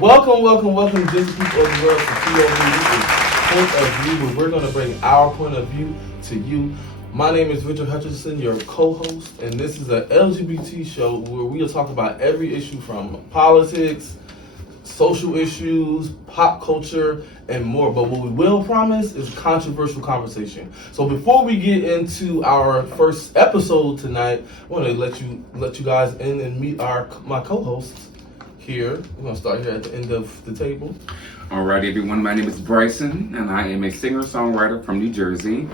Welcome, just people of the world, to POV. This is Point of View, where we're going to bring our point of view to you. My name is Richard Hutchinson, your co-host, and this is an LGBT show where we will talk about every issue from politics, social issues, pop culture, and more. But what we will promise is controversial conversation. So before we get into our first episode tonight, I want to let you guys in and meet my co-hosts here. We're going to start here at the end of the table. All right, everyone. My name is Bryson, and I am a singer-songwriter from New Jersey.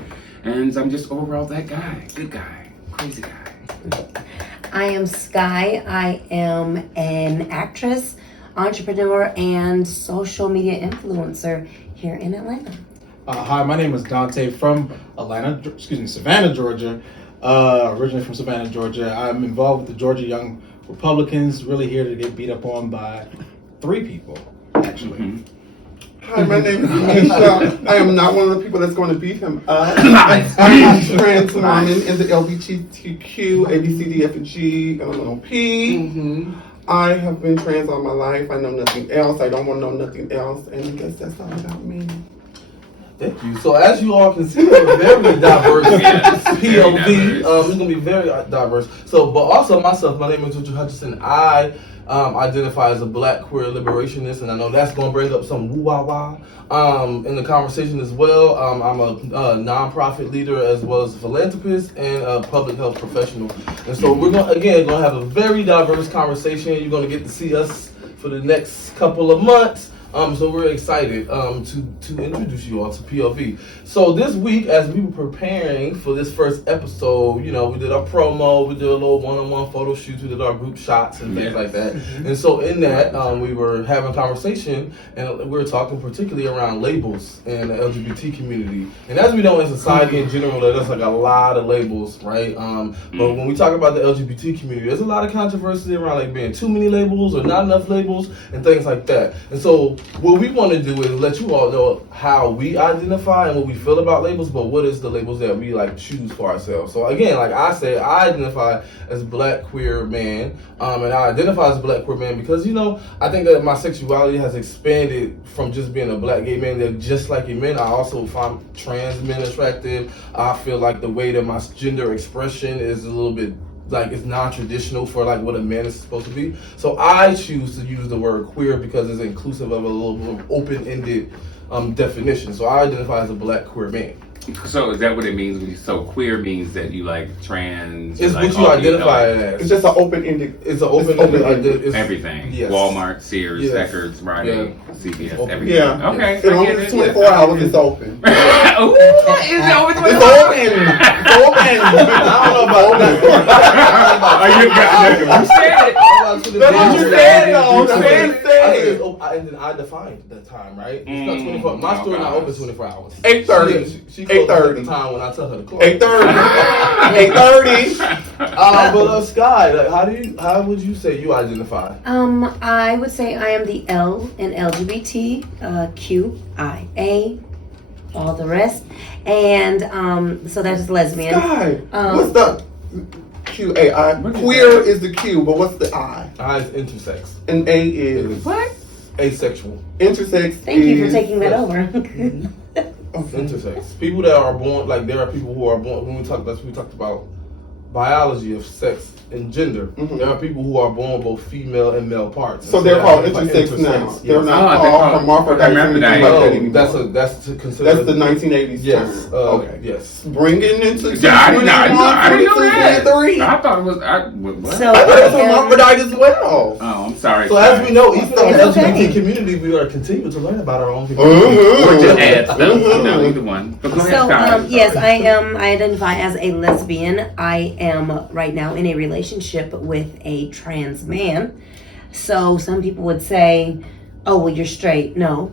And I'm just overall that guy. Good guy. Crazy guy. I am Sky. I am an actress, entrepreneur, and social media influencer here in Atlanta. Hi, my name is Dante from Savannah, Georgia. Originally from Savannah, Georgia. I'm involved with the Georgia Young Republicans, really here to get beat up on by 3 people, actually. Mm-hmm. Hi, my name is Anisha. I am not one of the people that's going to beat him up. I'm a trans woman in the LGBTQ, A, B, C, D, F, and G, LMNOP. Mm-hmm. I have been trans all my life. I know nothing else. I don't want to know nothing else. And I guess that's all about me. Thank you. So as you all can see, we're very diverse POV. It's going to be very diverse. So, but also myself, my name is Richard Hutchinson. I identify as a Black queer liberationist, and I know that's going to bring up some woo-wah-wah in the conversation as well. I'm a nonprofit leader as well as a philanthropist and a public health professional. And so we're going to have a very diverse conversation. You're going to get to see us for the next couple of months. So we're excited to introduce you all to POV. So this week, as we were preparing for this first episode, we did our promo, we did a little one-on-one photo shoot, we did our group shots and things like that. And so in that, we were having a conversation, and we were talking particularly around labels and the LGBT community. And as we know, in society in general, there's like a lot of labels, right? But when we talk about the LGBT community, there's a lot of controversy around like being too many labels or not enough labels and things like that. And so what we want to do is let you all know how we identify and what we feel about labels, but what is the labels that we choose for ourselves. So again, like I said, I identify as a Black queer man, and I identify as a Black queer man because, I think that my sexuality has expanded from just being a Black gay man that just like a man. I also find trans men attractive. I feel like the way that my gender expression is a little bit it's non-traditional for what a man is supposed to be. So I choose to use the word queer because it's inclusive of a little bit of open-ended definition. So I identify as a Black queer man. So is that what it means? So queer means that you like trans? It's what you identify as. It's just an open-ended. It's an open-ended. Everything. Yes. Walmart, Sears, Yes. Eckerd's, Rite CVS, everything. Yeah. Okay. It only 24 hours. It's open. Ooh, it's open. It's open. It's open. I don't know about that. You said it. That's what you said, though. That's what you said. And then I defined the time, right? It's not 24. My store not open 24 hours. 8:30. She closed at the time when I tell her to close. 8:30. 8:30. But Sky, how would you say you identify? I would say I am the L in LGBT, QIA, all the rest, and so that's lesbian. Sky, what's the QAI? Queer is the Q, but what's the I? I is intersex. And A is What? Asexual. Intersex. Thank you for taking that over. Intersex. People that are born, there are people who are born, when we talked about biology of sex and gender. Mm-hmm. There are people who are born both female and male parts. So they're called intersex now. Yes. They're not called hermaphrodite. That's considered. That's the 1980s. Yes. Okay. Yes. Bringing into I didn't know that. I thought it was. What? So I thought it was hermaphrodite as well. Oh, I'm sorry. So as we know, even in the LGBT community, we are continuing to learn about our own people. Or just add stuff. Either one. But go ahead, Sky. Yes, I identify as a lesbian. I am right now in a relationship with a trans man. So some people would say, oh, well, you're straight. No,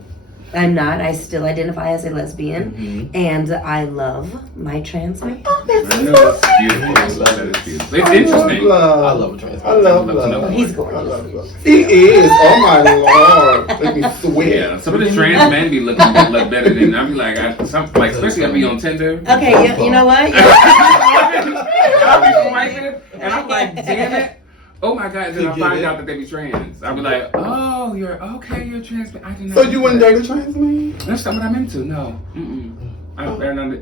I'm not. I still identify as a lesbian, and I love my trans man. Oh, that's beautiful. That is beautiful. It's interesting. I love a trans man. I love love. He's gorgeous. He is. Oh my Lord. Let me sweat. Yeah, some of the trans men be looking a lot better than I be especially I be on Tinder. Okay, you know what? I'll be swiping, and I'm like, damn it. oh my God, then I find out that they be trans. I'll be like, oh, you're trans. I didn't know. So you wouldn't date a trans man? That's not what I'm into, no.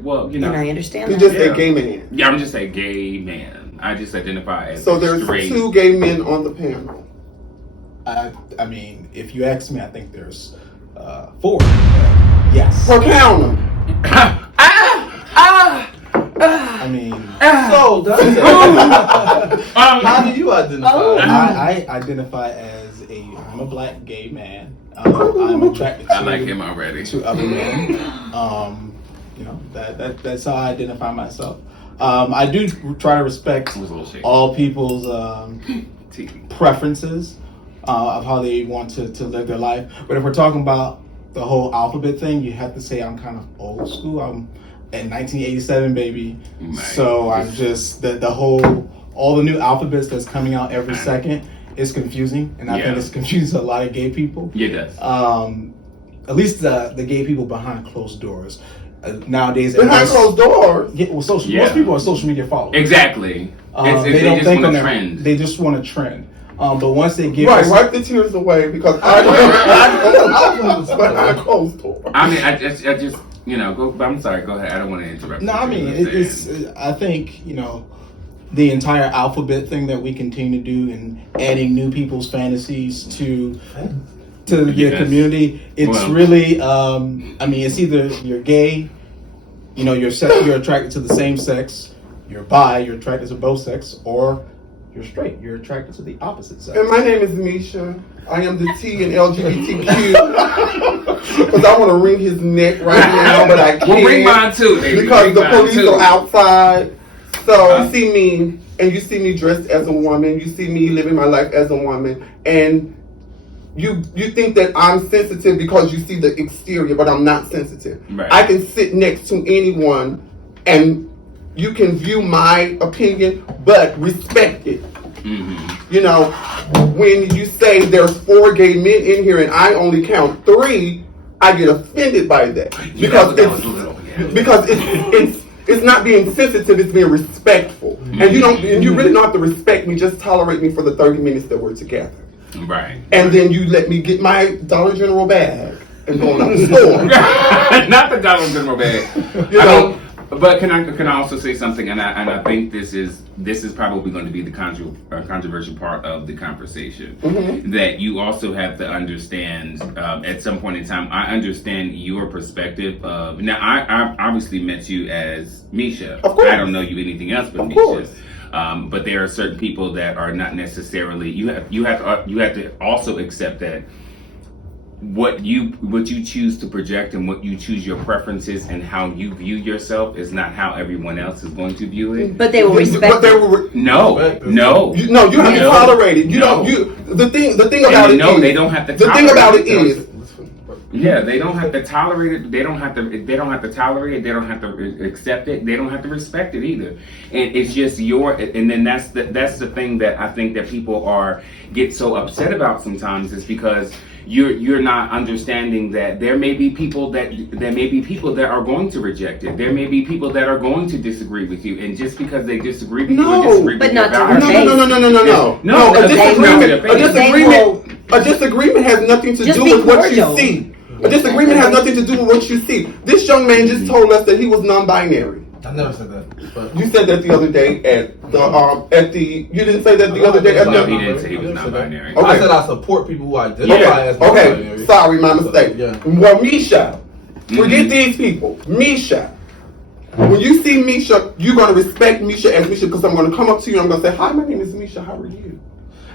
Well, you know. And I understand You that. just say gay man. Yeah, I'm just a gay man. I just identify as So there's straight. 2 gay men on the panel. I mean, if you ask me, I think there's 4. Yes. So count them. I mean, So, Dante, how do you identify? I identify as I'm a black gay man. I'm attracted to, I like him already. to other men. You know, that's how I identify myself. I do try to respect all people's preferences of how they want to live their life. But if we're talking about the whole alphabet thing, you have to say I'm kind of old school. I'm in 1987, baby. So I'm just all the new alphabets that's coming out every second is confusing, and I think it's confusing a lot of gay people. Yeah, it does. At least the gay people behind closed doors. Nowadays, Behind closed doors. Yeah, well, most people are social media followers. Exactly. They don't just think want on a trend. They just want a trend. But once they get Wipe the tears away because I behind closed doors. I mean, I just I'm sorry. Go ahead. I don't want to interrupt. No, I mean, I think, the entire alphabet thing that we continue to do and adding new people's fantasies to the community, it's really, I mean, it's either you're gay, you're attracted to the same sex, you're bi, you're attracted to both sex, or you're straight, you're attracted to the opposite sex. And my name is Misha. I am the T in LGBTQ. Because I want to wring his neck right now, but I can't. Well, ring mine too, baby. Because the police are outside. So you see me, and you see me dressed as a woman. You see me living my life as a woman. And you think that I'm sensitive because you see the exterior, but I'm not sensitive. Right. I can sit next to anyone, and you can view my opinion, but respect it. Mm-hmm. When you say there's 4 gay men in here and I only count 3, I get offended by that because it's not being sensitive, it's being respectful. Mm-hmm. And you really don't have to respect me, just tolerate me for the 30 minutes that we're together. Right. And then you let me get my Dollar General bag and go out the store. Not the Dollar General bag. But can I also say something? And I think this is probably going to be the controversial part of the conversation. Mm-hmm. That you also have to understand at some point in time. I understand your perspective of now. I obviously met you as Misha. Of course. I don't know you anything else but of Misha. Course. But there are certain people that are not necessarily. You have to also accept that. What you choose to project and what you choose your preferences and how you view yourself is not how everyone else is going to view it. But they will respect it. No. You have to tolerate it. The thing about it. No, is, they don't have to. The thing about it is. Yeah, they don't have to tolerate it. They don't have to tolerate it. They don't have to accept it. They don't have to respect it either. And it's just and then that's the thing that I think that people get so upset about sometimes is because you're not understanding that there may be people that are going to reject it. There may be people that are going to disagree with you, and just because they disagree with you or disagree with your values, A disagreement has nothing to do with what you see. A disagreement has nothing to do with what you see. This young man just told us that he was non-binary. I never said that. But you said that the other day at the you didn't say that the other day at the. No, he didn't say he was non-binary. Okay. I said I support people who identify as non-binary. Okay, sorry, my mistake. Yeah. Well, Misha, forget these people. Misha, when you see Misha, you're going to respect Misha as Misha because I'm going to come up to you and I'm going to say, hi, my name is Misha, how are you?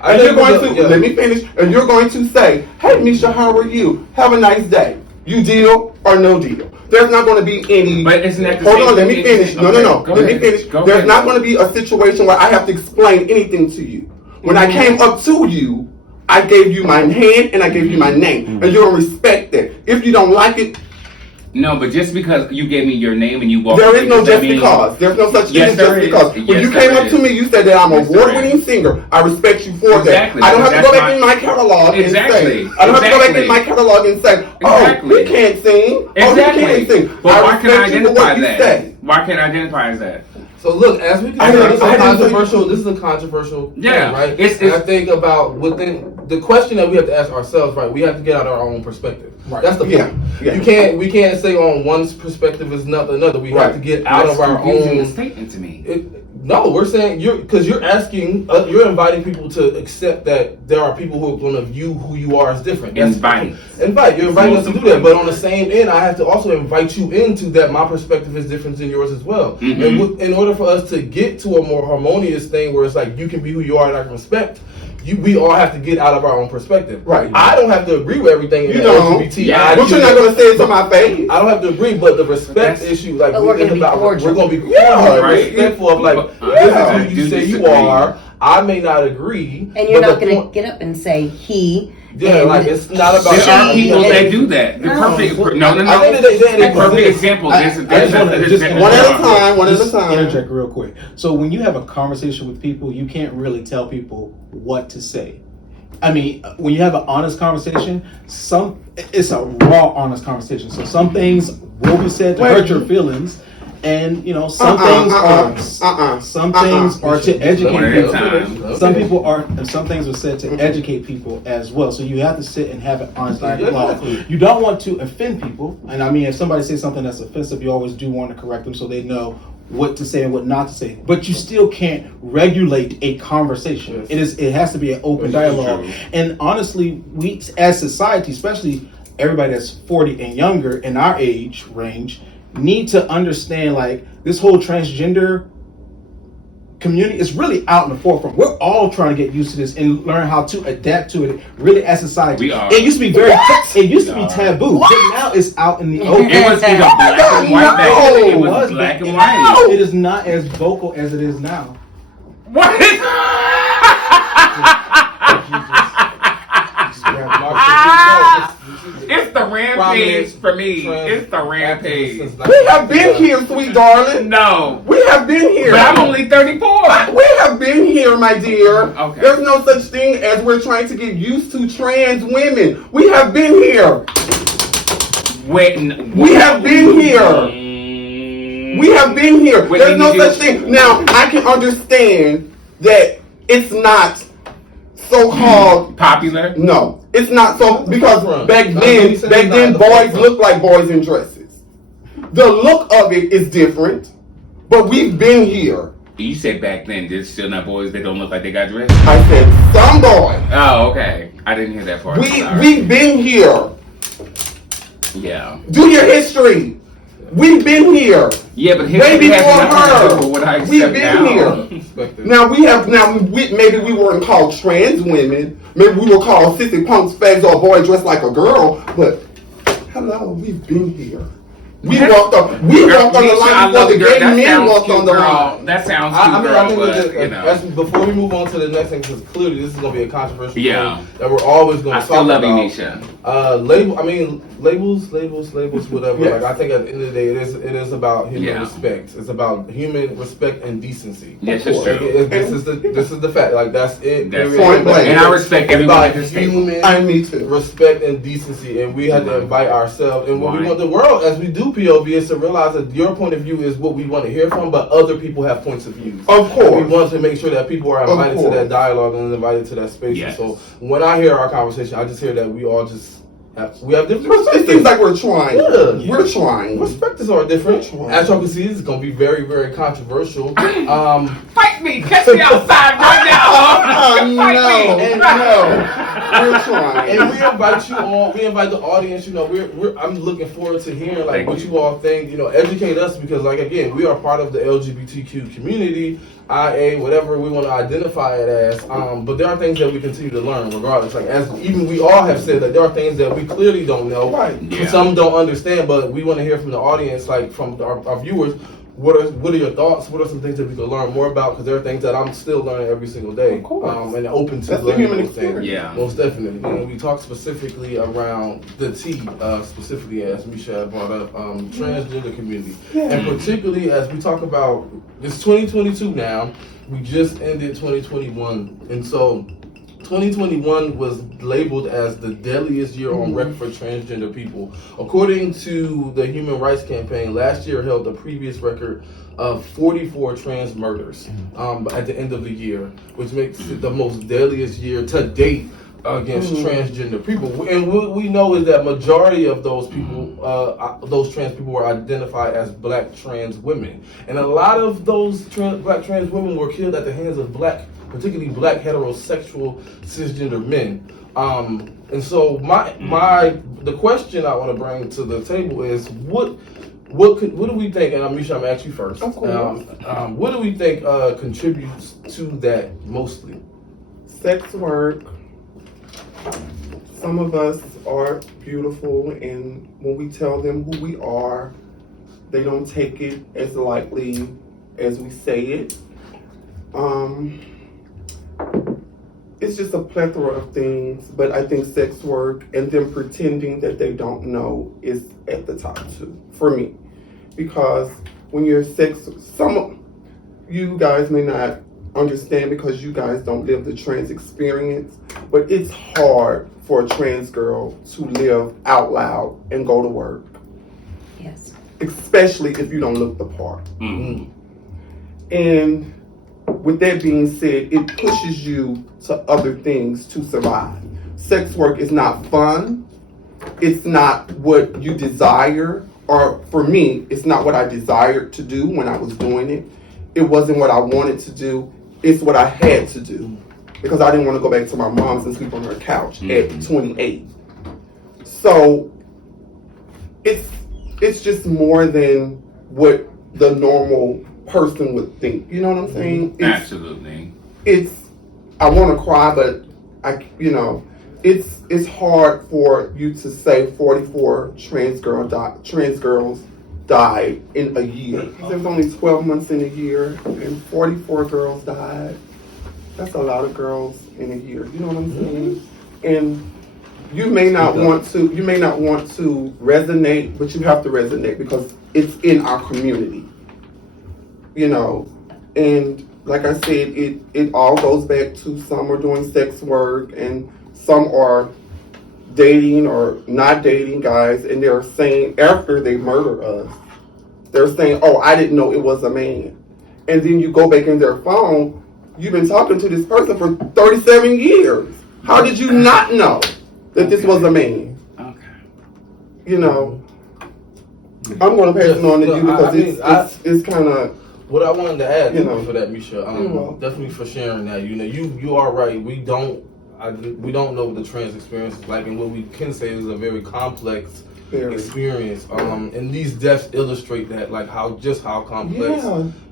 And you're going to, let me finish, and you're going to say, hey, Misha, how are you? Have a nice day. You deal or no deal. There's not going to be any. But isn't that the hold same on, let thing? me finish. No. Let me finish. There's not going to be a situation where I have to explain anything to you. When I came up to you, I gave you my hand and I gave you my name. And you're going to respect that. If you don't like it. No, but just because you gave me your name and you walked there away, is no just because. There's no such thing as just because. When you came up to me, you said that I'm an award-winning singer. I respect you for that. I don't have to go back in my catalog and say. I don't have to go back in my catalog and say, oh, he can't sing. Oh, he can't sing. But why can't I identify that? Why can't I identify as that? So look, as we can tell, this is a controversial thing, right? And I think about within the question that we have to ask ourselves, right? We have to get out our own perspective. Right. That's the point. Yeah. We can't say on one's perspective is not another. We have to get out of our own statement to me. No, we're saying you're asking, you're inviting people to accept that there are people who are going to view who you are as different. You're inviting us to do that. But on the same end, I have to also invite you into that. My perspective is different than yours as well. Mm-hmm. And in order for us to get to a more harmonious thing, where it's like you can be who you are and I can respect. We all have to get out of our own perspective. Right. I don't have to agree with everything in the LGBT. But you're not going to say it to my face. I don't have to agree, but the respect issue, like we're going to be cordial. We're going to be respectful of like, this is who you say you are. I may not agree. And you're not going to get up and say he. Yeah, like it's not about. There are people that do that. The perfect example. One at a time. Interject real quick. So when you have a conversation with people, you can't really tell people what to say. I mean, when you have an honest conversation, it's a raw, honest conversation. So some things will be said to hurt your feelings. And some things are to educate people. Some things are said to educate people as well. So you have to sit and have an honest dialogue. You don't want to offend people. And I mean, if somebody says something that's offensive, you always do want to correct them so they know what to say and what not to say. But you still can't regulate a conversation. It has to be an open dialogue. And honestly, we as society, especially everybody that's 40 and younger in our age range, need to understand like this whole transgender community is really out in the forefront. We're all trying to get used to this and learn how to adapt to it really as society. We are. It used to be taboo, but now it's out in the open. It was either black and white back then. It was black and white. It is not as vocal as it is now. What? It's the rampage for me. It's the rampage. We have been here, sweet darling. No. We have been here. But I'm only 34. We have been here, my dear. Okay. There's no such thing as we're trying to get used to trans women. We have been here. We have been here. We have been here. There's no such thing. Now, I can understand that it's not so-called popular. No, it's not so because back then boys looked like boys in dresses. The look of it is different, but we've been here. You said back then, there's still not boys that don't look like they got dressed. I said some boys. Oh, okay. I didn't hear that part. We've been here. Yeah. Do your history. We've been here. Yeah, but maybe has for nothing to do with what I accept we've been here. Maybe we weren't called trans women. Maybe we were called sissy punks, fags, or a boy dressed like a girl. But hello, we've been here. We walked on the line before the gay men walked on the line. That sounds before we move on to the next thing, because clearly this is going to be a controversial thing that we're always going to talk about. I still love you, Nisha. Labels, whatever. Yes. Like I think at the end of the day, it is about human respect. It's about human respect and decency. Yes, it's true. This is the fact. Like that's it. That's point blank. And I respect everybody. Human respect and decency, and we have to invite ourselves. And what we want the world, as we do POV, is to realize that your point of view is what we want to hear from, but other people have points of view. Of course, we want to make sure that people are invited to that dialogue and invited to that space. Yes. So when I hear our conversation, I just hear that we all just. We have different perspectives. It seems like we're trying. Yeah. We're trying. Perspectives are different. As y'all can see, this is going to be very, very controversial. Fight me! Catch me outside right now! We're trying. And we invite you all. We invite the audience. I'm looking forward to hearing what you all think. Educate us because, again, we are part of the LGBTQ community. IA, whatever we want to identify it as, but there are things that we continue to learn regardless. Like as even we all have said that there are things that we clearly don't know, some don't understand, but we want to hear from the audience, like from our viewers. What are your thoughts? What are some things that we can learn more about? Because there are things that I'm still learning every single day, and open to learning those things. Yeah, most definitely. We talk specifically around the T, specifically as Misha brought up, transgender community, and particularly as we talk about it's 2022 now. We just ended 2021, and so 2021 was labeled as the deadliest year on record for transgender people. According to the Human Rights Campaign, last year held the previous record of 44 trans murders at the end of the year, which makes it the most deadliest year to date against transgender people. And what we know is that majority of those people, those trans people, were identified as black trans women. And a lot of those black trans women were killed at the hands of particularly black heterosexual cisgender men. And so the question I want to bring to the table is what do we think, and Misha, I'm going to ask you first. Of course. What do we think contributes to that mostly? Sex work. Some of us are beautiful, and when we tell them who we are, they don't take it as lightly as we say it. It's just a plethora of things, but I think sex work and them pretending that they don't know is at the top too, for me. Because when you're you guys may not understand because you guys don't live the trans experience, but it's hard for a trans girl to live out loud and go to work. Yes. Especially if you don't look the part. Mm-hmm. And with that being said, it pushes you to other things to survive. Sex work is not fun. It's not what you desire, or for me, it's not what I desired to do when I was doing it. It wasn't what I wanted to do. It's what I had to do because I didn't want to go back to my mom's and sleep on her couch at 28. So it's just more than what the normal person would think. You know what I'm saying? Absolutely. I want to cry, but it's hard for you to say 44 trans girls died in a year. There's only 12 months in a year, and 44 girls died. That's a lot of girls in a year. You know what I'm saying? And you may not want to resonate, but you have to resonate because it's in our community. You know, and like I said, it all goes back to some are doing sex work and some are dating or not dating guys, and they're saying after they murder us, they're saying, oh, I didn't know it was a man. And then you go back in their phone, you've been talking to this person for 37 years. How did you not know that this was a man? Okay. You know, I'm going to pass it on to you because it's kind of... What I wanted to add for that, Misha, definitely for sharing that. You know, you are right. We don't know what the trans experience is like, and what we can say is a very complex experience. And these deaths illustrate that, like how complex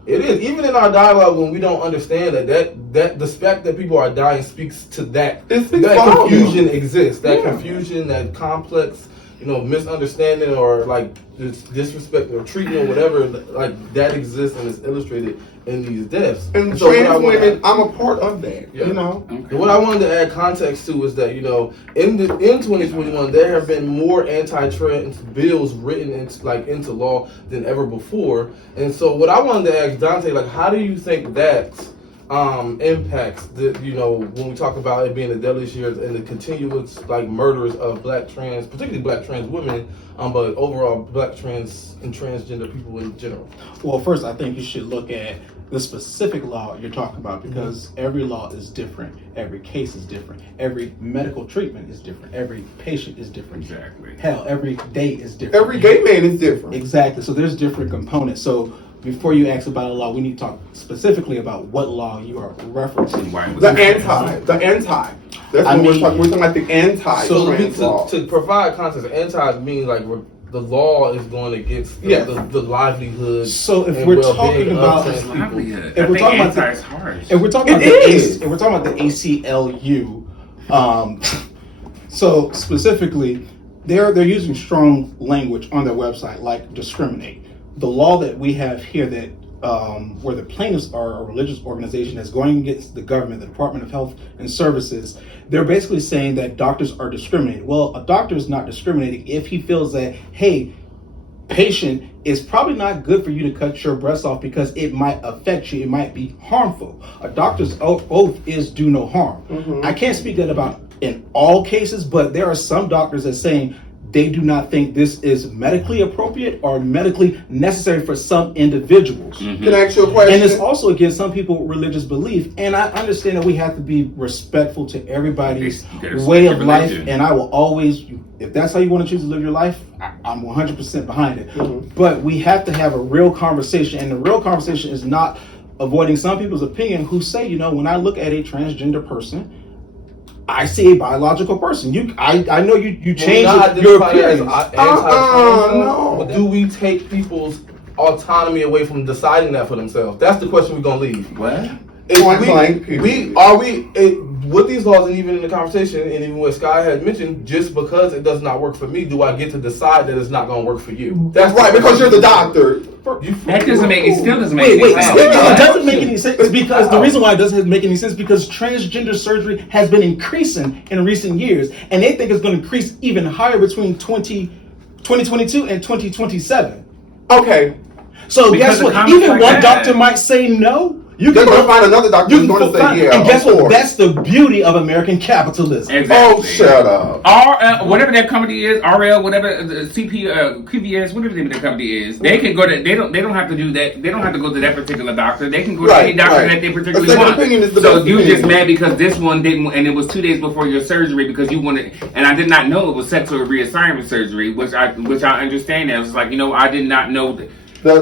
it is. Even in our dialogue, when we don't understand that the fact that people are dying speaks to that confusion exists. That confusion, that complex, misunderstanding or like disrespect or treatment or whatever, like that exists and is illustrated in these deaths. And so trans women, I'm a part of that. Yeah. You know. Okay. And what I wanted to add context to is that in 2021 there have been more anti-trans bills written into law than ever before. And so what I wanted to ask Dante, like, how do you think that impacts when we talk about it being the deadliest years and the continuous murders of particularly black trans women, but overall black trans and transgender people in general? Well, first I think you should look at the specific law you're talking about, because every law is different, every case is different, every medical treatment is different, every patient is different. Exactly. Hell, every day is different. Every gay man is different. Exactly. So there's different components. So before you ask about a law, we need to talk specifically about what law you are referencing. The anti. That's what we're talking about, the anti-trans law. To provide context, anti means like the law is going against the livelihood. So if we're talking about livelihood, if we're talking about the ACLU, so specifically, they're using strong language on their website, like discriminate. The law that we have here that where the plaintiffs are a religious organization that's going against the government, the Department of Health and Services, they're basically saying that doctors are discriminating. Well, a doctor is not discriminating if he feels that, hey, patient, it's probably not good for you to cut your breasts off because it might affect you. It might be harmful. A doctor's oath is do no harm. Mm-hmm. I can't speak that about in all cases, but there are some doctors that saying they do not think this is medically appropriate or medically necessary for some individuals. Mm-hmm. Can I ask you a question? And it's also against some people's religious belief. And I understand that we have to be respectful to everybody's way of life. And I will always, if that's how you want to choose to live your life, I'm 100% behind it. Mm-hmm. But we have to have a real conversation. And the real conversation is not avoiding some people's opinion who say, you know, when I look at a transgender person, I see a biological person. I know you change your appearance. No. Do we take people's autonomy away from deciding that for themselves? That's the question we're gonna leave. What? With these laws and even in the conversation and even what Sky had mentioned, just because it does not work for me, do I get to decide that it's not going to work for you? That's right, because you're the doctor. That doesn't make it. Still doesn't make Wait, any sense. it doesn't make any sense because the reason why it doesn't make any sense because transgender surgery has been increasing in recent years, and they think it's going to increase even higher between 2022 and 2027. Okay. So Because guess what? of Even like one that. doctor might say no. They're going to find another doctor who's going to say yeah. And guess of what? course. That's the beauty of American capitalism. Exactly. Oh, shut up. Whatever that company is, RL, whatever the QVS, whatever the name of the company is, they can go to. They don't have to do that. They don't have to go to that particular doctor. They can go to any doctor that they particularly want. So you just mad because this one didn't, and it was 2 days before your surgery because you wanted. And I did not know it was sexual reassignment surgery, which I understand. That it was like, you know, I did not know that. They're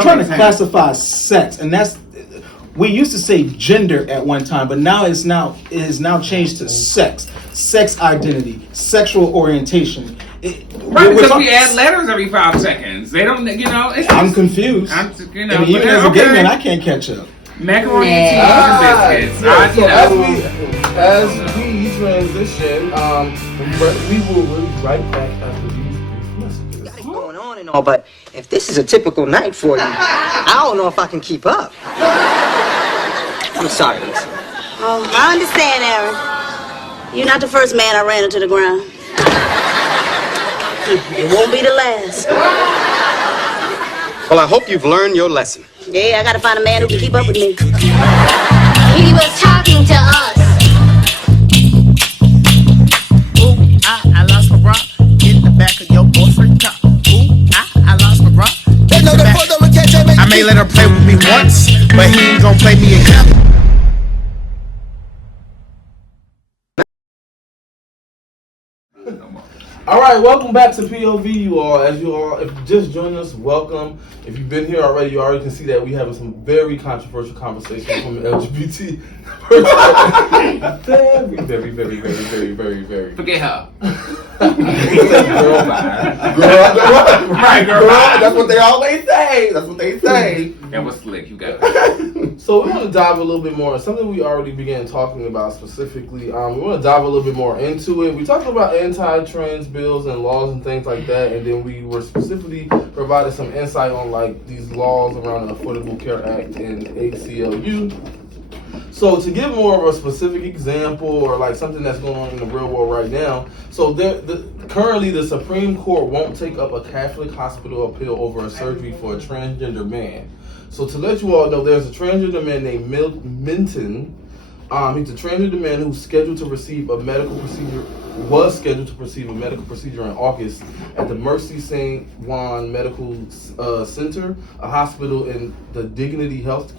trying to classify sex, and that's we used to say gender at one time, but now it is now changed to sex identity, sexual orientation. Right, because we add letters every 5 seconds. They don't, you know. I'm confused. Even as a gay man, I can't catch up. Macaroni and cheese and biscuits. As we transition, we will be right back after these brief messages. Going on and all, but if this is a typical night for you, I don't know if I can keep up. I'm sorry, Lisa. Oh, I understand, Aaron. You're not the first man I ran into the ground. It won't be the last. Well, I hope you've learned your lesson. Yeah, I gotta find a man who can keep up with me. He was talking to us. Ooh, I lost my bra in the back of your boyfriend's car. Ooh, I lost my bra. I may let her play with me once, but he ain't gonna play me again. All right, welcome back to POV, you all. As you all, if you just joined us, welcome. If you've been here already, you already can see that we having some very controversial conversations from LGBT. very. Forget her. Girl, Right, girl. That's what they always say. That's what they say. That was slick. You got it. So we want to dive a little bit more, something we already began talking about specifically. We want to dive a little bit more into it. We talked about anti-trans bills and laws and things like that, and then we were specifically provided some insight on like these laws around the Affordable Care Act and ACLU. So to give more of a specific example or like something that's going on in the real world right now, so currently the Supreme Court won't take up a Catholic hospital appeal over a surgery for a transgender man. So to let you all know, there's a transgender man named Minton. He's a transgender man who's scheduled to receive a medical procedure in August at the Mercy St. Juan Medical Center, a hospital in the Dignity Health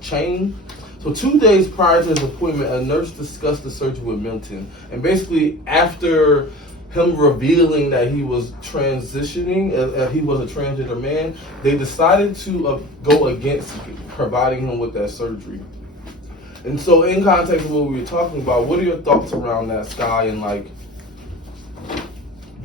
chain. So 2 days prior to his appointment, a nurse discussed the surgery with Milton. And basically, after him revealing that he was transitioning, he was a transgender man, they decided to go against providing him with that surgery. And so in context of what we were talking about, what are your thoughts around that, Sky, and like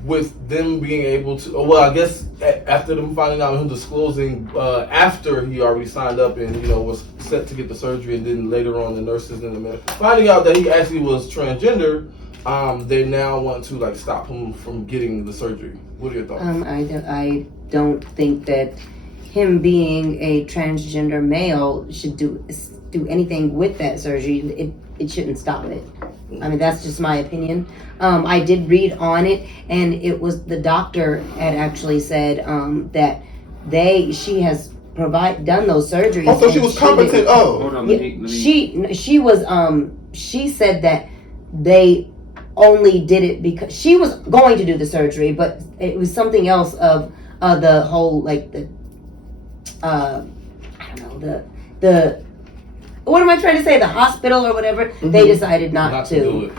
with them being able to, well, I guess after them finding out, him disclosing after he already signed up and, you know, was set to get the surgery, and then later on the nurses and the medical finding out that he actually was transgender, they now want to like stop him from getting the surgery. What are your thoughts? I don't think that him being a transgender male should do anything with that surgery. It shouldn't stop it. I mean, that's just my opinion. I did read on it, and it was the doctor had actually said that she has done those surgeries. Oh, so she was competent. Hold on, she was she said that they only did it because she was going to do the surgery, but it was something else of the whole like the I don't know the what am I trying to say, the hospital or whatever, they decided not to do it.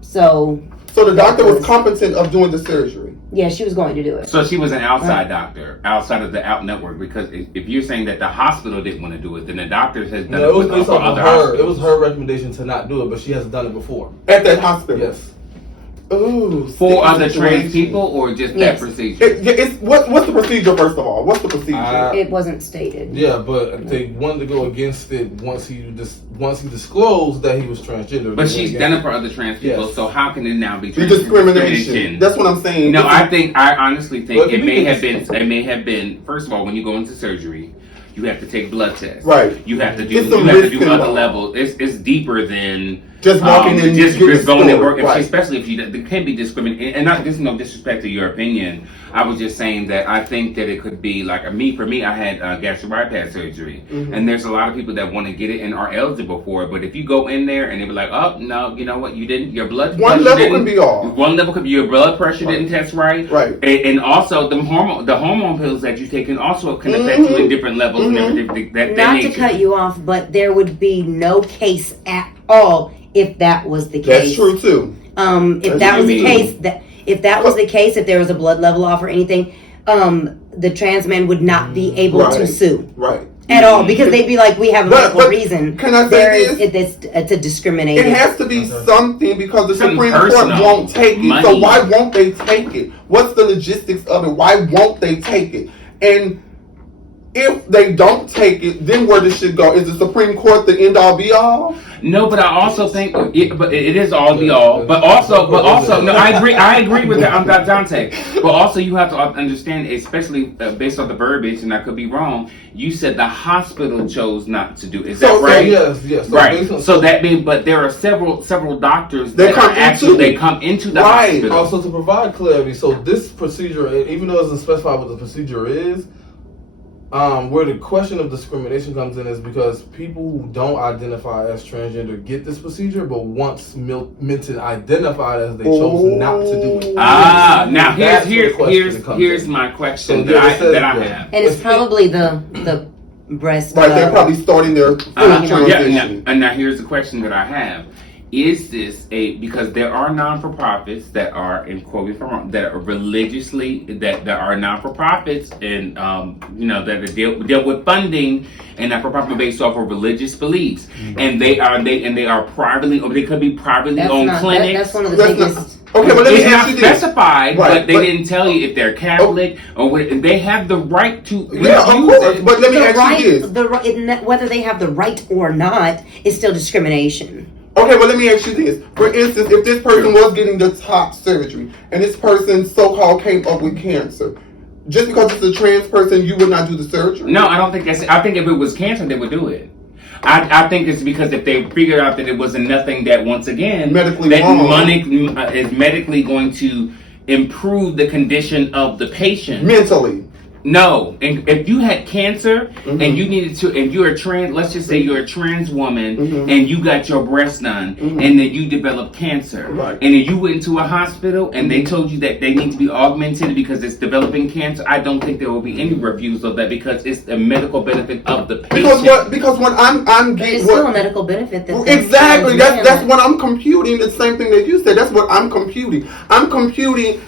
So the doctor was competent of doing the surgery. Yeah, she was going to do it. So she was an outside doctor, outside of the out network. Because if you're saying that the hospital didn't want to do it, then the doctor has done No, it was with based for off other of her. hospitals. It was her recommendation to not do it, but she has done it before. At that hospital? Yes. Ooh. For other trans people or just that procedure? What's the procedure, first of all? What's the procedure? It wasn't stated. Yeah, but they wanted to go against it once he disclosed that he was transgender. But she's done it for other trans people, so how can it now be discrimination? That's what I'm saying. No, I honestly think it may have been. First of all, when you go into surgery, you have to take blood tests. Right. You have to do other levels. It's deeper than just walking in, just going to work. Right. Especially if there can be discrimination, and not, there's no disrespect to your opinion. I was just saying that I think that it could be like for me, I had gastric bypass surgery, and there's a lot of people that want to get it and are eligible for it. But if you go in there and they be like, oh no, you know what, you didn't, your blood one level can be off. One level could be your blood pressure didn't test right. And also the hormone pills that you take can also affect you in different levels and everything. Not to cut you off, but there would be no case at all if that was the case. That's true too. If that was the case, if there was a blood level off or anything, the trans man would not be able to sue. Right. At all, because they'd be like, we have a medical reason. Can I say it's a discrimination. It has to be something because the Supreme Court won't take it. So why won't they take it? What's the logistics of it? Why won't they take it? And if they don't take it, then where this should go? Is the Supreme Court the end all be all? No, but I also think it is all be all. But also, no, I agree with that. I'm not Dante. But also, you have to understand, especially based on the verbiage, and I could be wrong. You said the hospital chose not to do it. Is that right? Yes. So right. So that means, but there are several doctors that come into the hospital. Also, to provide clarity, so this procedure, even though it doesn't specify what the procedure is. Where the question of discrimination comes in is because people who don't identify as transgender get this procedure, but once Minton identified as, they chose not to do it. Now here's my question that I have. And it's probably the breast. Right, they're probably starting their transition. And now here's the question that I have. Is this because there are non-for-profits that are, in quoting from, that are religiously, that are non-for-profits and, that deal with funding and not-for-profit based off of religious beliefs. And they are privately, or they could be privately owned clinics. That's one of the biggest. Okay, but let me it's ask not you specified, but they didn't tell you if they're Catholic or what. They have the right to. Yeah, of course. But let me ask you this: whether they have the right or not is still discrimination. Okay, well, let me ask you this. For instance, if this person was getting the top surgery and this person so-called came up with cancer, just because it's a trans person, you would not do the surgery? No, I don't think that's. I think if it was cancer, they would do it. I think it's because if they figured out that it wasn't nothing that, once again, money is medically going to improve the condition of the patient. Mentally. No, and if you had cancer and you needed to, and you're a trans, let's just say you're a trans woman and you got your breast done and then you developed cancer, and then you went to a hospital and they told you that they need to be augmented because it's developing cancer, I don't think there will be any reviews of that because it's the medical benefit of the patient. Because when I'm getting, it's still a medical benefit. Exactly. That's what I'm computing. The same thing that you said. That's what I'm computing. I'm computing.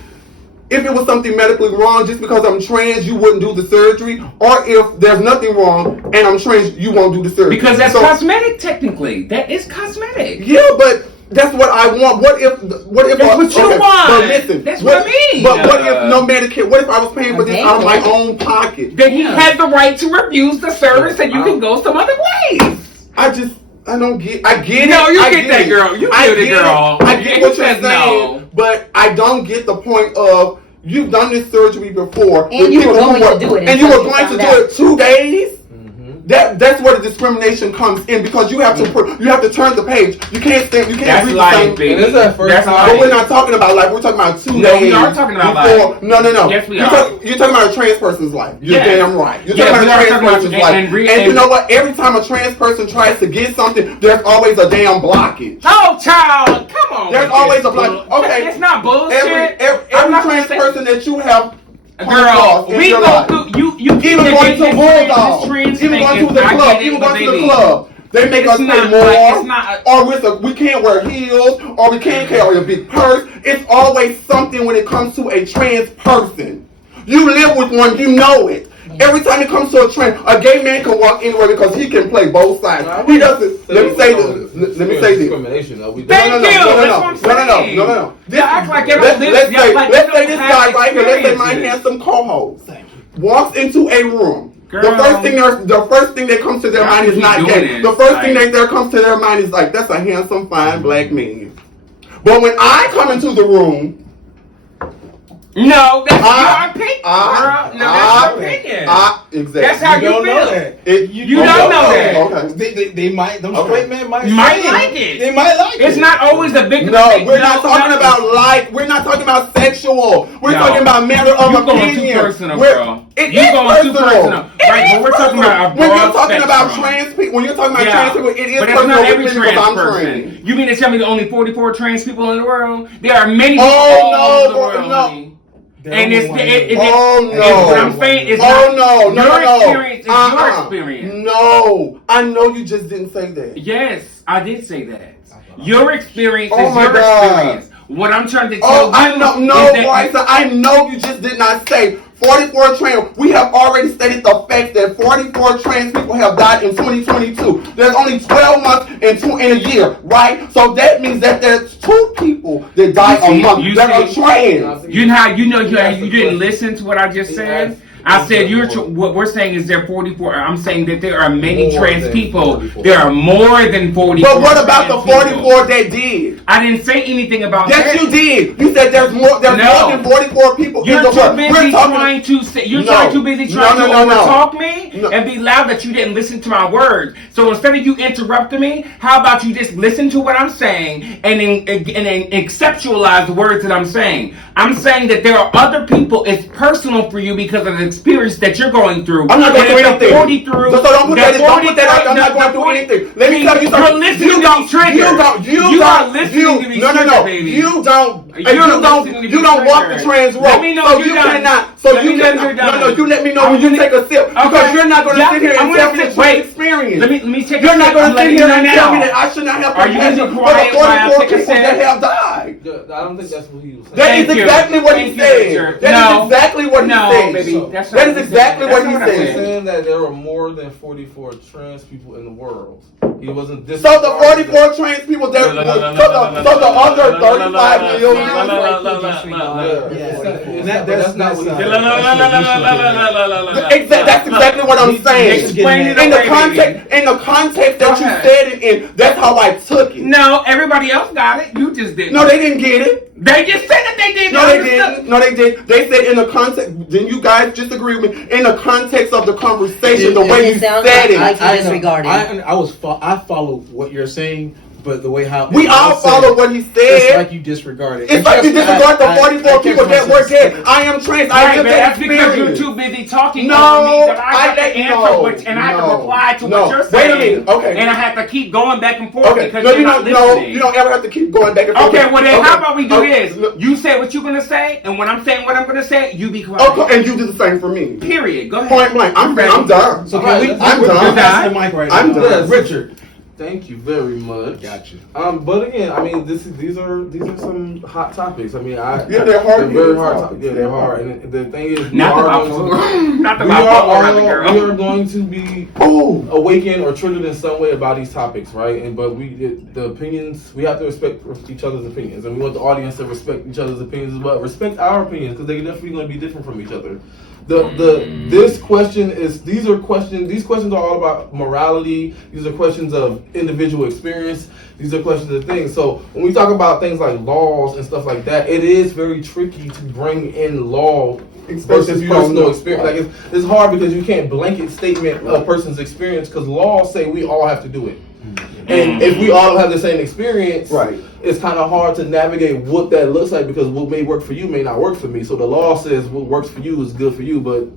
If it was something medically wrong, just because I'm trans, you wouldn't do the surgery. Or if there's nothing wrong and I'm trans, you won't do the surgery. Because that's cosmetic, technically. That is cosmetic. Yeah, but that's what I want. What if that's what you want? But listen, that's what I mean. But what if no Medicare? What if I was paying for this out of my own pocket? Then he had the right to refuse the service, and you can go some other ways. I don't get. I get it. No, you get that, girl. You get it, girl. I get what you're saying, but I don't get the point of you've done this surgery before, and you were going to do it, and you were going to do it 2 days. That's where the discrimination comes in, because you have to turn the page. You can't read the same. Baby. And is that first That's time? But we're not talking about life. We're talking about 2 days. No, we are talking about life. No. Yes, we You're talking about a trans person's life. You're damn right. You're talking about a trans person's life. And you know what? Every time a trans person tries to get something, there's always a damn blockage. Oh, child, come on. There's always a blockage. Okay. It's not bullshit. Every trans person that you have. Girl, we go through you even going to Bulldog, even going to the club, they make us pay more, or we can't wear heels, or we can't carry a big purse. It's always something when it comes to a trans person. You live with one, you know it. Every time it comes to a trans, a gay man can walk anywhere because he can play both sides. He doesn't. Let me say this. Discrimination. No. You act like Let's say this guy right here. Let's say my handsome co-host walks into a room. Girl. The first thing that comes to their mind is not gay. The first thing that comes to their mind is like, that's a handsome, fine black man. But when I come into the room. No, that's your opinion, girl. No, that's your opinion. Exactly. That's how you feel. You don't know that. Okay. They might. Them straight men might like it. They might like it. It's not always the victim. No, we're not talking about we're not talking about sexual. We're talking about matter of opinion. You're going too personal, girl. You're going too personal. Right, but we're talking about a broad when you're talking about spectrum. trans people, when you're talking about trans people, it is but personal. But it's not every because trans I'm person. trans. You mean to tell me there are only 44 trans people in the world? There are many people all over the world. No. And what I'm saying is your experience is your experience. No, I know you just didn't say that. Yes, I did say that. Your experience is your experience. What I'm trying to tell you I know you just did not say 44 trans. We have already stated the fact that 44 trans people have died in 2022. There's only 12 months in a year, right? So that means that there's 2 people that die a month that are trans. You didn't listen to what I just said? I said what we're saying is there are 44. I'm saying that there are many trans people. There are more than 44. But what about the 44 that did? I didn't say anything about that. Yes, you did. You said there's more than 44 people. You're too busy trying to overtalk me and be loud that you didn't listen to my words. So instead of you interrupting me, how about you just listen to what I'm saying and conceptualize the words that I'm saying? I'm saying that there are other people. It's personal for you because of the experience that you're going through. I'm not going through anything. So don't put that out. I'm not going through anything. Let me tell you something. You're listening to me trigger. You are listening to me trigger, baby. You don't walk the trans road. Let me know you cannot. So you let me know when you take a sip. Because you're not going to sit here and tell me that you experience. Let me take a sip. You're not going to sit here and tell me that I should not have compassion for the 44 people that have died. I don't think that's what he was saying. That is exactly what he said. That is exactly what he said. That is exactly what he said. He was saying that there were more than 44 trans people in the world. He wasn't. So the 44 trans people, so the other 35 million. That's not what he said. That's exactly what I'm saying. In the context that you said it in, that's how I took it. No, everybody else got it. You just didn't. No, they didn't get it. They just said that they did. No, they didn't. No, they did. They said in the context. Then you guys just agree with me. In the context of the conversation, the way you said it. I follow what you're saying, but the way how we all follow what he said. It's like you disregard it. It's like you disregard the 44 people that were dead. I am trans. I am that's because you're too busy talking over me that I had to answer and I had to reply to what you're saying. Wait a minute. Okay. And I had to keep going back and forth because you're not listening. You don't ever have to keep going back and forth. Okay, well then how about we do this? You say what you're going to say, and when I'm saying what I'm going to say, you be quiet. Okay, and you do the same for me. Period. Go ahead. Point blank. I'm done. So I'm done. I'm done. Richard. Thank you very much. Got you. But again, I mean, these are some hot topics. I mean, they're hard. They're very hard. Yeah, they're hard. And the thing is, we are going to be awakened or triggered in some way about these topics, right? But the opinions, we have to respect each other's opinions, and we want the audience to respect each other's opinions as well. Respect our opinions because they're definitely going to be different from each other. These questions are all about morality. These are questions of individual experience. These are questions of things. So when we talk about things like laws and stuff like that, it is very tricky to bring in law versus personal experience. Like it's hard because you can't blanket statement a person's experience because laws say we all have to do it. And if we all have the same experience, right, it's kind of hard to navigate what that looks like because what may work for you may not work for me. So the law says what works for you is good for you, but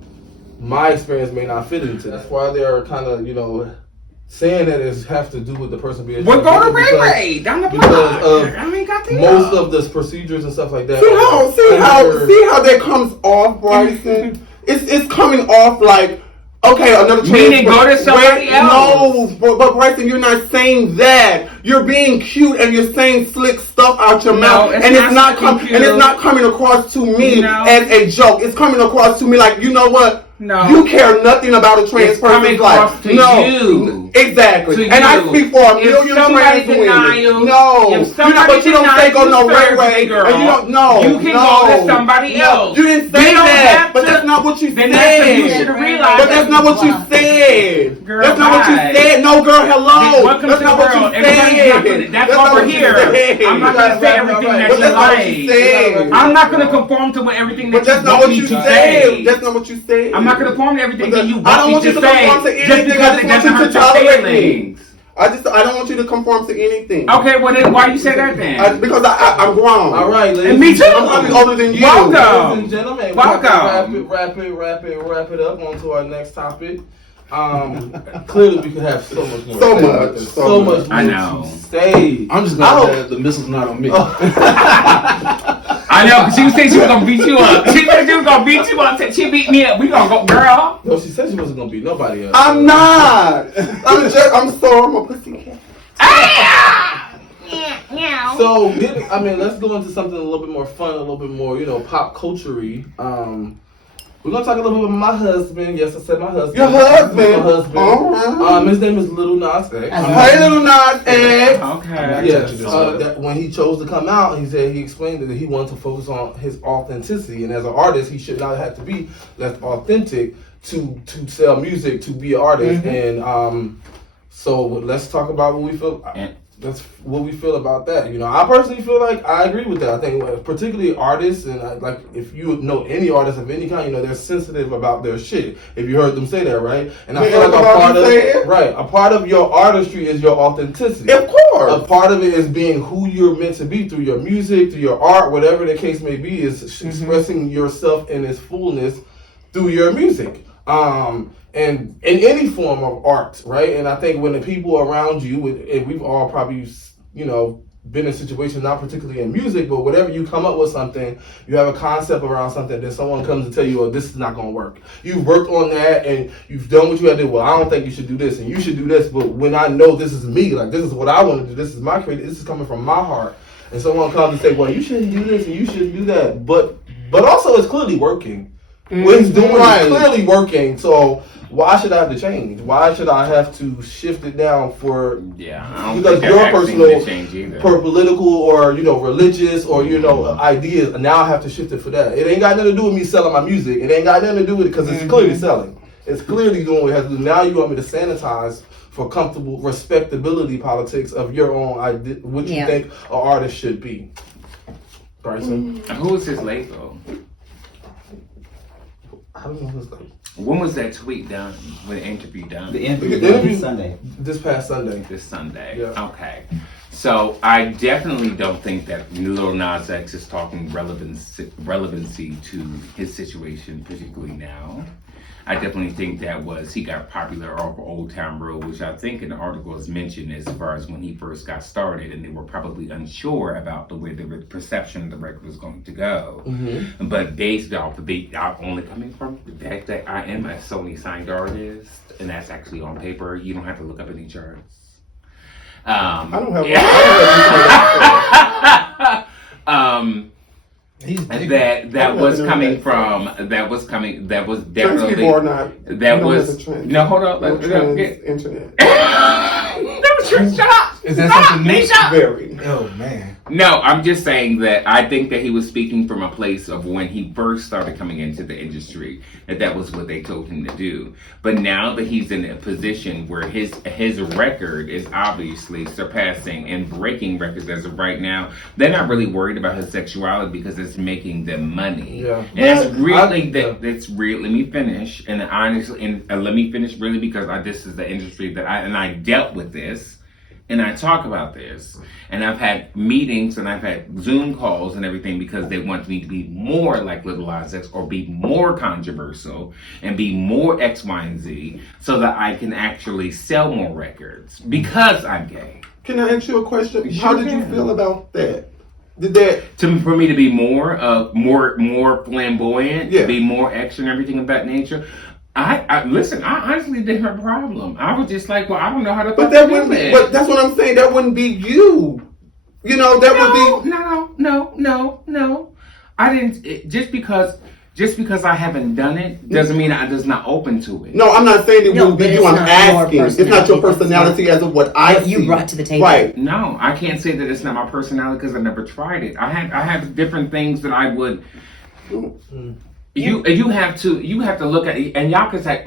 my experience may not fit into that. That's why they're kind of, saying that it has to do with the person being. Well, go to Ray down the block. Most of the procedures and stuff like that. See how that comes off, Bryson? it's coming off like, okay, another trans. Meaning go to somebody else. No, but Bryson, you're not saying that. You're being cute and you're saying slick stuff out your mouth, and it's not coming across to me as a joke. It's coming across to me like, you know what? No. You care nothing about a trans person's life. You. Exactly. To and you. I speak for a million trans women. No. But you don't say go no Ray, and you don't know. You can go to somebody else. You didn't say that. But that's not what you said. You should have realized. But that's not what you said. Girl, that's not what you said. No, girl, hello. Welcome that's to not the what world. you said. That's why we're here. I'm not going to say everything that you like. I'm not going to conform to everything that you want me to say. That's not what you said. I'm not going to conform to everything that you I don't want want me you to to conform to say. anything. I just want you to tolerate me. I don't want you to conform to anything. Okay, well then why you say that then? Because I'm grown. All right, ladies. And me too. I'm older than you. Welcome. Ladies and gentlemen, welcome. Wrap it up onto our next topic. Clearly we could have so much more. So much. I know. Say. I'm just glad that the missile's not on me. I know, because she was saying she was going to beat you up. She said she was going to beat you up. She beat me up. We going to go, girl. No, she said she wasn't going to beat nobody up. I'm not. I'm a pussycat. So, let's go into something a little bit more fun, a little bit more, pop culture-y. We're going to talk a little bit about my husband. Yes, I said my husband. Your husband? My husband. All right. His name is Lil Nas X. Hey, Lil Nas X. Okay. Yes. That when he chose to come out, he explained that he wanted to focus on his authenticity. And as an artist, he should not have to be less authentic to sell music, to be an artist. And so let's talk about what we feel. That's what we feel about that. I personally feel like I agree with that. I think particularly artists, and if you know any artist of any kind, they're sensitive about their shit. If you heard them say that, right? And I feel like a part of your artistry is your authenticity. Of course. A part of it is being who you're meant to be through your music, through your art, whatever the case may be, is expressing yourself in its fullness through your music. And in any form of art, right? And I think when the people around you, and we've all probably, been in situations, not particularly in music, but whatever, you come up with something, you have a concept around something, then someone comes and tell you, oh, this is not going to work. You've worked on that, and you've done what you had to do. Well, I don't think you should do this, and you should do this, but when I know this is me, like, this is what I want to do, this is my creative, this is coming from my heart, and someone comes and say, well, you shouldn't do this, and you shouldn't do that, but also it's clearly working. What he's doing is clearly working, so why should I have to change? Why should I have to shift it down for? Yeah, I don't because think your personal, change either. for political or religious or ideas. Now I have to shift it for that. It ain't got nothing to do with me selling my music. It ain't got nothing to do with it because it's clearly selling. It's clearly doing what it has to do. Now you want me to sanitize for comfortable respectability politics of your own idea, what you think an artist should be. Bryson, who is his label? I don't know who's label. When was that tweet done? When the interview done? The interview Sunday. This past Sunday. This Sunday. Yeah. Okay. So I definitely don't think that Lil Nas X is talking relevancy to his situation, particularly now. I definitely think that he got popular off Old Town Road, which I think an article is mentioned as far as when he first got started, and they were probably unsure about the way the perception of the record was going to go. Mm-hmm. But based off of only coming from the fact that I am a Sony signed artist, and that's actually on paper, you don't have to look up any charts. I don't have that was definitely hold on. internet. No, shut up. Is that something Nate? Very. Oh man. No, I'm just saying that I think that he was speaking from a place of when he first started coming into the industry, that was what they told him to do. But now that he's in a position where his record is obviously surpassing and breaking records as of right now, they're not really worried about his sexuality because it's making them money. Yeah. And that's really that's real. Let me finish, and honestly, let me finish really because this is the industry that I dealt with this. And I talk about this, and I've had meetings and I've had Zoom calls and everything because they want me to be more like Little Nas X or be more controversial and be more X, Y, and Z so that I can actually sell more records because I'm gay. Can I ask you a question? Sure How did you can. feel about that? Did that For me to be more flamboyant, Yeah. to be more X and everything of that nature. I listen. I honestly didn't have a problem. I was just like, well, I don't know how to. But that wouldn't be. But that's what I'm saying. That wouldn't be you. You know, that would be. No. I didn't. Just because I haven't done it doesn't mean I was not open to it. No, I'm not saying it wouldn't be but you. it's I'm not asking. your It's not your personality. personality as of what I You see. brought to the table. Right. No, I can't say that it's not my personality because I never tried it. I have different things that I would. You have to look at it, and y'all can say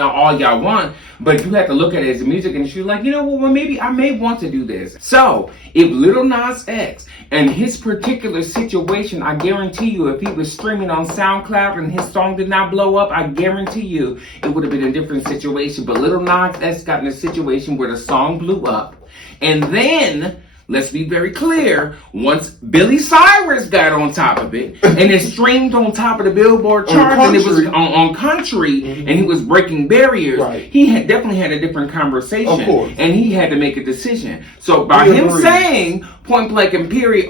all y'all want, but you have to look at it as a music industry. Like, you know what? Well, maybe I may want to do this. So if Little Nas X and his particular situation, I guarantee you, if he was streaming on SoundCloud and his song did not blow up, I guarantee you it would have been a different situation. But Little Nas X got in a situation where the song blew up, and then. Let's be very clear. Once Billy Cyrus got on top of it, and it streamed on top of the Billboard chart, and it was on country, and he was breaking barriers, he definitely had a different conversation, Of course. and he had to make a decision. So by him saying point blank and period,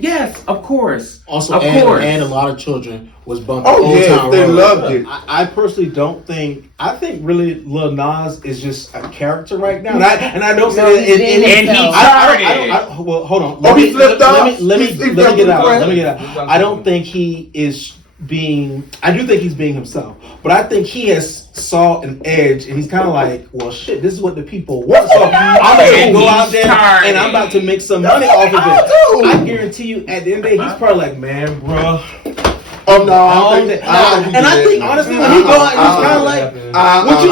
yes, of course, Also, of and course. a lot of children was bumping Oh, Old yes, Town they Road. loved it. I personally don't think. I think really Lil Nas is just a character right now, and I don't No, say he's that. being And he himself. started. Well, hold on. Oh, he flipped off? Let me He get out. flipped Let me get out. I don't think he is being. I do think he's being himself, but I think he has saw an edge, and he's kind of like, well, shit, this is what the people want. So I'm gonna go out there, and I'm about to make some money off of it. I guarantee you, at the end of the day, he's probably like, man, bro. Oh no! I think honestly, when he go out, he's kind of like,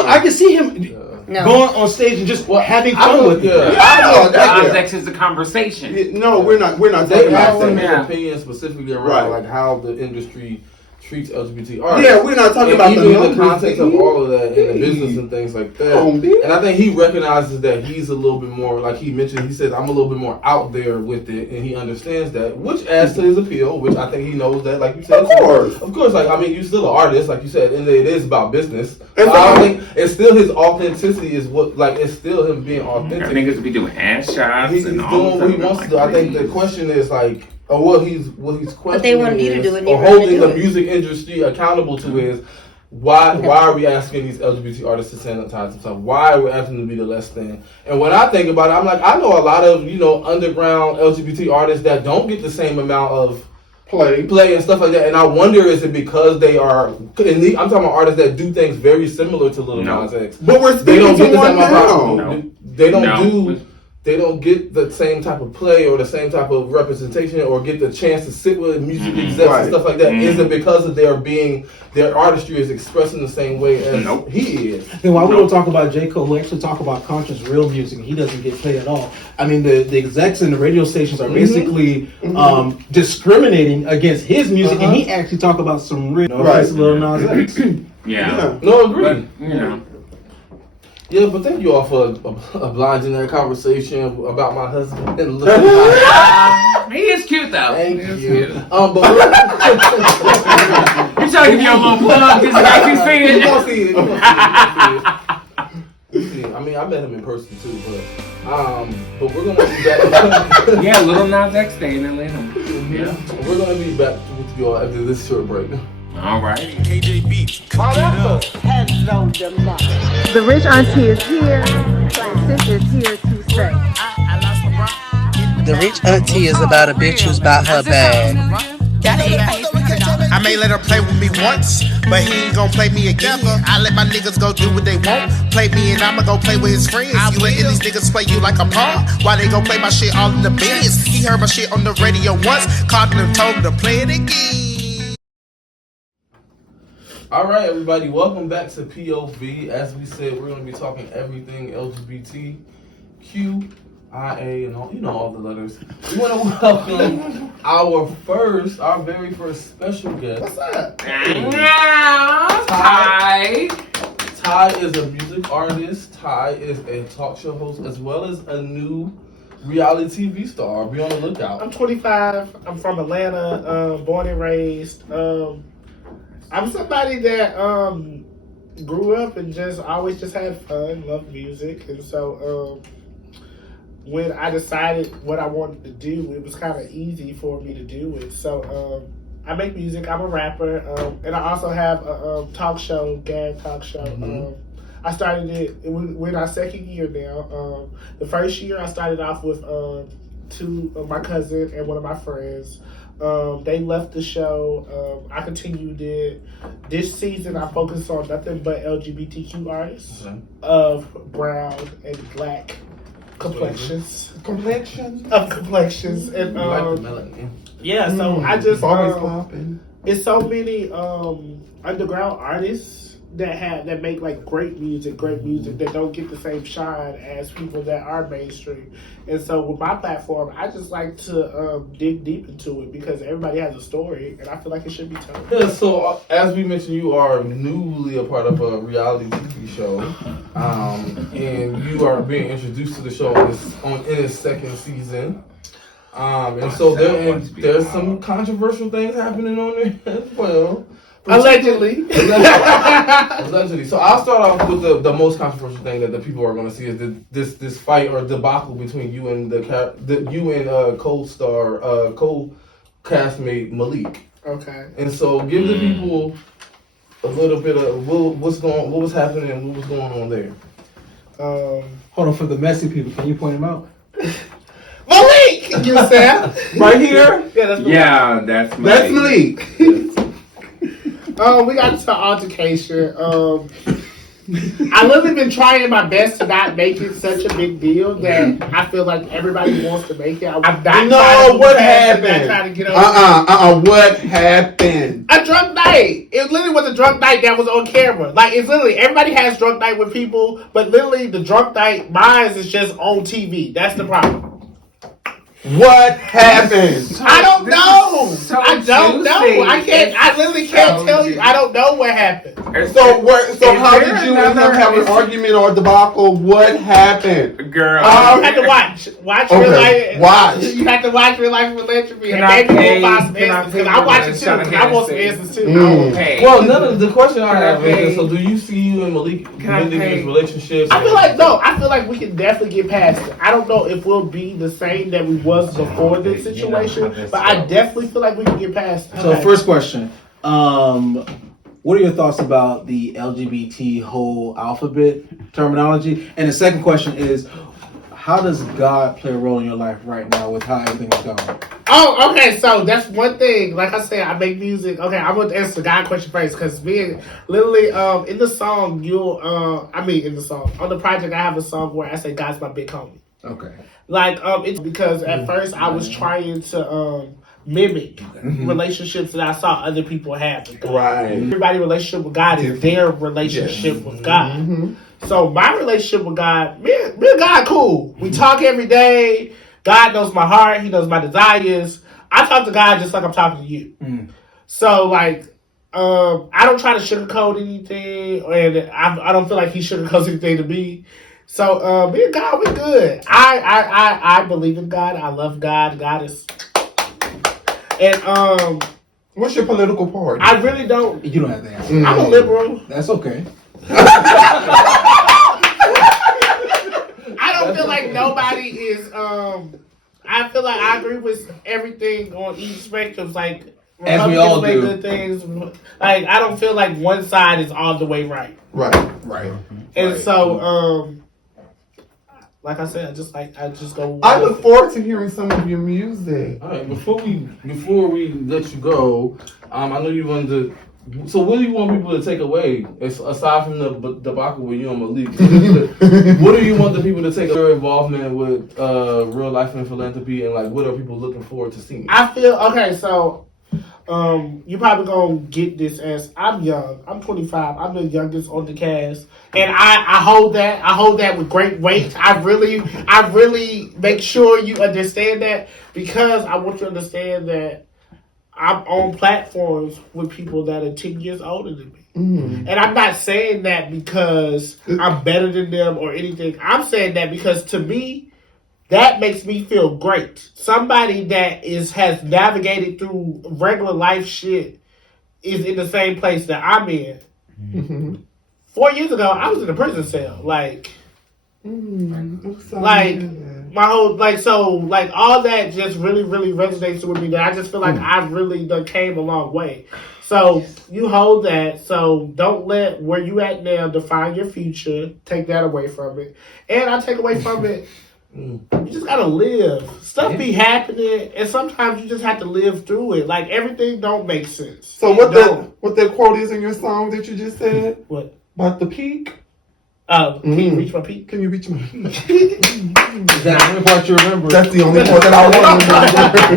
I can see him going on stage and just having fun with it. Nas X is the conversation. No, we're not. They talking asked about him that. his opinion specifically around like how the industry treats LGBT artists. Yeah, we're not talking and about even the in the numbers. context of all of that, in the business and things like that. And I think he recognizes that he's a little bit more, like he mentioned, he said, I'm a little bit more out there with it, and he understands that, which adds to his appeal, which I think he knows that, like you said. Of course, like, I mean, you're still an artist, like you said, and it is about business. But I don't think it's still his authenticity is what, like, it's still him being authentic. Niggas be doing ass shots He's and all doing what he stuff. wants to do. I think the question is like, or what he's questioning But they wanted you to do it, and you or were gonna holding do the it. music industry accountable to is why are we asking these LGBT artists to sanitize themselves? Why are we asking them to be the less than? And when I think about it, I'm like, I know a lot of underground LGBT artists that don't get the same amount of play and stuff like that. And I wonder, is it because they are? I'm talking about artists that do things very similar to Lil Nas X, but we're they don't speaking get to the one same now. amount. They don't do. They don't get the same type of play or the same type of representation or get the chance to sit with music execs and stuff like that. Is it because of their artistry is expressing the same way as he is? And why we don't talk about J. Cole, we actually talk about Conscious real music, and he doesn't get played at all. I mean, the execs and the radio stations are basically discriminating against his music, and he actually talk about some real Lil Nas X. No, agree. But, Yeah, but thank you all for obliging that conversation about my husband. He is cute though. Thank He is you. cute. But You trying to give me a little plug just like you see it? You see it. I mean, I met him in person too, but we're gonna be back. Yeah, Little Nas X Day in Atlanta. Yeah, we're gonna be back with you all after this short break. All right. KJ Beats. Hello, democracy. The rich auntie is here. Sis is here to say. The rich auntie is about a bitch who's about her bag. I I may let her play with me once, but he ain't gon' play me again. I let my niggas go do what they want. Play me and I'ma go play with his friends. You letting these niggas play you like a pawn? Why they gon' play my shit all in the bins? He heard my shit on the radio once, called him and told him to play it again. All right, everybody, welcome back to POV. As we said, we're going to be talking everything LGBTQ, IA, and all, all the letters. We want to welcome our very first special guest. What's up? Ty. Ty is a music artist. Ty is a talk show host as well as a new reality TV star. Be on the lookout. I'm 25. I'm from Atlanta, born and raised. I'm somebody that grew up and just always just had fun, loved music, and so when I decided what I wanted to do, it was kind of easy for me to do it. So I make music. I'm a rapper, and I also have a talk show, gag talk show. Mm-hmm. I started it. We're in our second year now. The first year I started off with two of my cousin and one of my friends. They left the show. I continued it. This season, I focus on nothing but LGBTQ artists of brown and black complexions. Complexion? Of complexions. And yeah, so I just it's so many underground artists that make like great music that don't get the same shine as people that are mainstream. And so with my platform, I just like to dig deep into it because everybody has a story and I feel like it should be told. Yeah, so as we mentioned, you are newly a part of a reality TV show, and you are being introduced to the show in its second season. And so there's some controversial things happening on there as well. Allegedly. Allegedly. So I'll start off with the most controversial thing that the people are going to see is this fight or debacle between you and co-star, co-castmate Malik. Okay. And so give the people a little bit of what was happening and what was going on there. Hold on, for the messy people, can you point him out? Malik! You said right here? Yeah, that's Malik. That's Malik. We got into an altercation. I literally been trying my best to not make it such a big deal that I feel like everybody wants to make it. I'm not what happened? What happened? A drunk night. It literally was a drunk night that was on camera. Like, it's literally, everybody has drunk night with people, but literally the drunk night, mine is just on TV. That's the problem. What happened? I don't know. I don't know. I literally can't tell you. I don't know what happened. So how did you end up having an argument or debacle? What happened? Girl. You had to watch Real Life. Watch. You had to watch Real Life Philanthropy. And maybe we'll find some answers. Because I watch it too. Because I want some answers too. Well, none of the question I have is, so do you see you and Malik mending these relationships? I feel like we can definitely get past it. I don't know if we'll be the same that we was before this situation, but I definitely feel like we can get past it. So first question, what are your thoughts about the LGBT whole alphabet terminology? And the second question is, how does God play a role in your life right now with how everything is going? Oh, okay, so that's one thing. Like I said, I make music. Okay, I'm going to answer the God question first because literally, in the song, on the project, I have a song where I say God's my big homie. Okay. Like, it's because at first I was trying to mimic relationships that I saw other people have with God. Right. Everybody's relationship with God is their relationship with God. Mm-hmm. So my relationship with God, me and God cool. We talk every day. God knows my heart. He knows my desires. I talk to God just like I'm talking to you. Mm. So like, I don't try to sugarcoat anything, and I don't feel like he sugarcoats anything to me. So me and God, we're good. I believe in God. I love God. God is. And what's your political party? I really don't. You don't have to answer. I'm a liberal. That's okay. I don't feel like nobody is. I feel like I agree with everything on each spectrum. Like as we all make do. Good things. Like I don't feel like one side is all the way right. Right. And so like I said, I just go. I look forward to hearing some of your music. All right, before we let you go, I know you wanted to. So what do you want people to take away, aside from the debacle with you and Malik? What do you want the people to take away? Your involvement with real life and philanthropy, and like, what are people looking forward to seeing? I feel okay. So, you probably gonna get this as I'm young. I'm 25. I'm the youngest on the cast, and I hold that. I hold that with great weight. I really make sure you understand that, because I want you to understand that I'm on platforms with people that are 10 years older than me. And I'm not saying that because I'm better than them or anything. I'm saying that because, to me, that makes me feel great. Somebody that has navigated through regular life shit is in the same place that I'm in. 4 years ago, I was in a prison cell. My whole all that just really, really resonates with me. That I just feel like I really done came a long way. So you hold that. So don't let where you at now define your future. Take that away from it. And I take away from it, you just gotta live. Stuff be happening, and sometimes you just have to live through it. Like, everything don't make sense. So what that quote is in your song that you just said? What? About the peak? Can you reach my peak? Can you reach my peak? Is that the only part you remember? That's the only part that I want to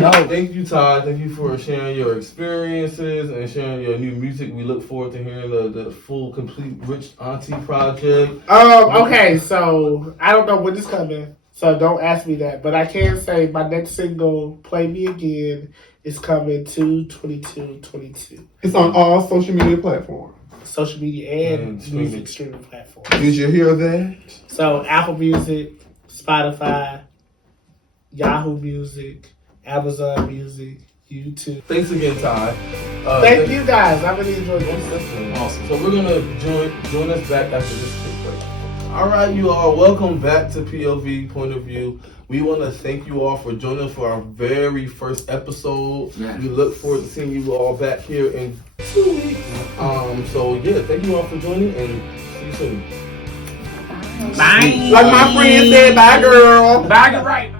remember. No, thank you, Todd. Thank you for sharing your experiences and sharing your new music. We look forward to hearing the full, complete Rich Auntie project. Okay, so I don't know when it's coming, so don't ask me that. But I can say my next single, Play Me Again, is coming to 22/22. It's on all social media platforms. Social media and music streaming platforms. Did you hear that? So Apple Music, Spotify, Yahoo Music, Amazon Music, YouTube. Thanks again, Ty. Thank you guys. I really enjoyed this. Awesome. So we're gonna join us back after this quick break. All right, you all. Welcome back to POV Point of View. We want to thank you all for joining us for our very first episode. Yeah. We look forward to seeing you all back here in 2 weeks. So yeah, thank you all for joining, and see you soon. Bye. Like my friend said, bye, girl. Bye, you're right.